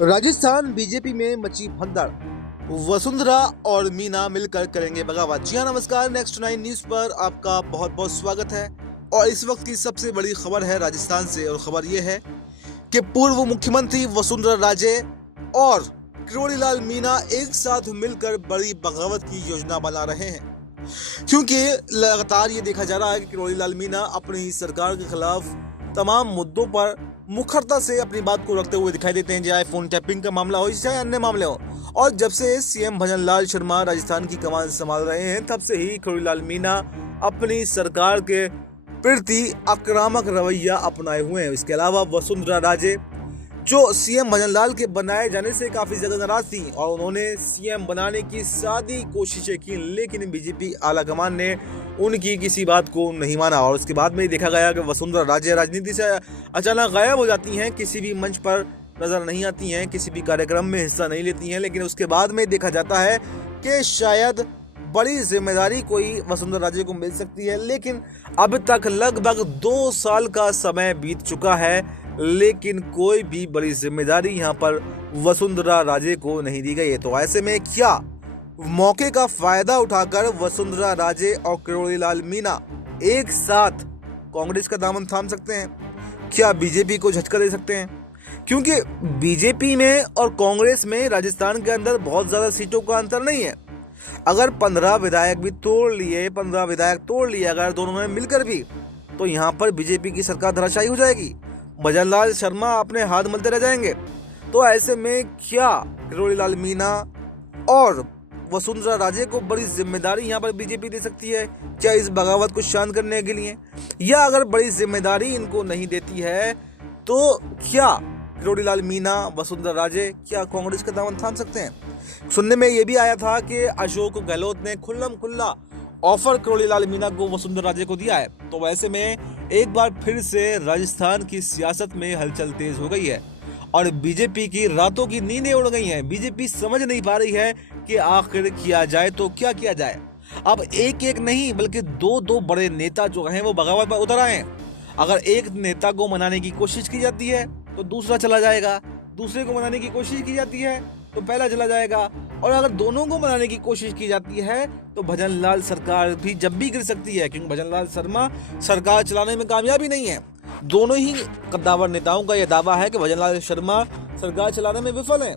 Rajasthan BJP में मची भगदड़। वसुंधरा और मीना मिलकर करेंगे बगावत। जी हाँ, नमस्कार। नेक्स्ट 9 न्यूज पर आपका बहुत बहुत स्वागत है। और इस वक्त की सबसे बड़ी खबर है राजस्थान से, और खबर यह है कि पूर्व मुख्यमंत्री वसुंधरा राजे और किरोड़ीलाल मीना एक साथ मिलकर बड़ी बगावत की योजना बना रहे हैं। क्योंकि लगातार ये देखा जा रहा है कि किरोड़ीलाल मीना अपनी सरकार के खिलाफ तमाम मुद्दों पर मुखरता से अपनी बात को रखते हुए दिखाई देते हैं, चाहे फोन टैपिंग का मामला हो चाहे अन्य मामले हो। और जब से सीएम भजनलाल शर्मा राजस्थान की कमान संभाल रहे हैं, तब से ही किरोड़ीलाल मीना अपनी सरकार के प्रति आक्रामक रवैया अपनाए हुए हैं। इसके अलावा वसुंधरा राजे जो सीएम भजनलाल के बनाए जाने से काफी ज्यादा नाराज थी और उन्होंने सीएम बनाने की सारी कोशिशें की, लेकिन बीजेपी आलाकमान ने उनकी किसी बात को नहीं माना। और उसके बाद में ही देखा गया कि वसुंधरा राजे राजनीति से अचानक गायब हो जाती हैं, किसी भी मंच पर नजर नहीं आती हैं, किसी भी कार्यक्रम में हिस्सा नहीं लेती हैं। लेकिन उसके बाद में देखा जाता है कि शायद बड़ी जिम्मेदारी कोई वसुंधरा राजे को मिल सकती है। लेकिन अब तक लगभग 2 साल का समय बीत चुका है, लेकिन कोई भी बड़ी जिम्मेदारी यहाँ पर वसुंधरा राजे को नहीं दी गई है। तो ऐसे में क्या मौके का फायदा उठाकर वसुंधरा राजे और किरोड़ीलाल मीना एक साथ कांग्रेस का दामन थाम सकते हैं? क्या बीजेपी को झटका दे सकते हैं? क्योंकि बीजेपी में और कांग्रेस में राजस्थान के अंदर बहुत ज्यादा सीटों का अंतर नहीं है। अगर 15 विधायक भी तोड़ लिए, 15 विधायक तोड़ लिए अगर दोनों में मिलकर भी, तो यहाँ पर बीजेपी की सरकार धराशायी हो जाएगी। भजनलाल शर्मा अपने हाथ मलते रह जाएंगे। तो ऐसे में क्या किरोड़ीलाल मीना और वसुंधरा राजे को बड़ी जिम्मेदारी यहाँ पर बीजेपी दे सकती है क्या इस बगावत को शांत करने के लिए? या अगर बड़ी जिम्मेदारी इनको नहीं देती है तो क्या किरोड़ीलाल मीना वसुंधरा राजे क्या कांग्रेस का दामन थाम सकते हैं? सुनने में ये भी आया था कि अशोक गहलोत ने खुल्लम खुल्ला ऑफर किरोड़ीलाल मीना को वसुंधरा राजे को दिया है। तो वैसे में एक बार फिर से राजस्थान की सियासत में हलचल तेज हो गई है और बीजेपी की रातों की नींदें उड़ गई हैं। बीजेपी समझ नहीं पा रही है कि आखिर किया जाए तो क्या किया जाए। अब एक एक नहीं बल्कि दो बड़े नेता जो हैं वो बगावत पर उतर आए हैं। अगर एक नेता को मनाने की कोशिश की जाती है तो दूसरा चला जाएगा, दूसरे को मनाने की कोशिश की जाती है तो पहला चला जाएगा, और अगर दोनों को मनाने की कोशिश की जाती है तो भजनलाल सरकार भी जब भी गिर सकती है, क्योंकि भजनलाल शर्मा सरकार चलाने में कामयाबी नहीं है। दोनों ही कद्दावर नेताओं का यह दावा है कि भजनलाल शर्मा सरकार चलाने में विफल हैं।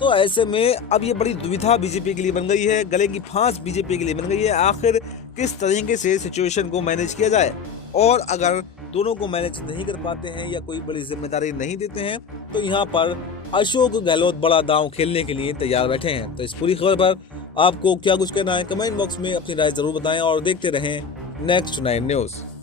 तो ऐसे में अब ये बड़ी दुविधा बीजेपी के लिए बन गई है, गले की फांस बीजेपी के लिए बन गई है। आखिर किस तरीके से सिचुएशन को मैनेज किया जाए, और अगर दोनों को मैनेज नहीं कर पाते हैं या कोई बड़ी जिम्मेदारी नहीं देते हैं तो यहाँ पर अशोक गहलोत बड़ा दांव खेलने के लिए तैयार बैठे हैं। तो इस पूरी खबर पर आपको क्या कुछ कहना है, कमेंट बॉक्स में अपनी राय जरूर बताएं और देखते रहें नेक्स्ट 9 न्यूज।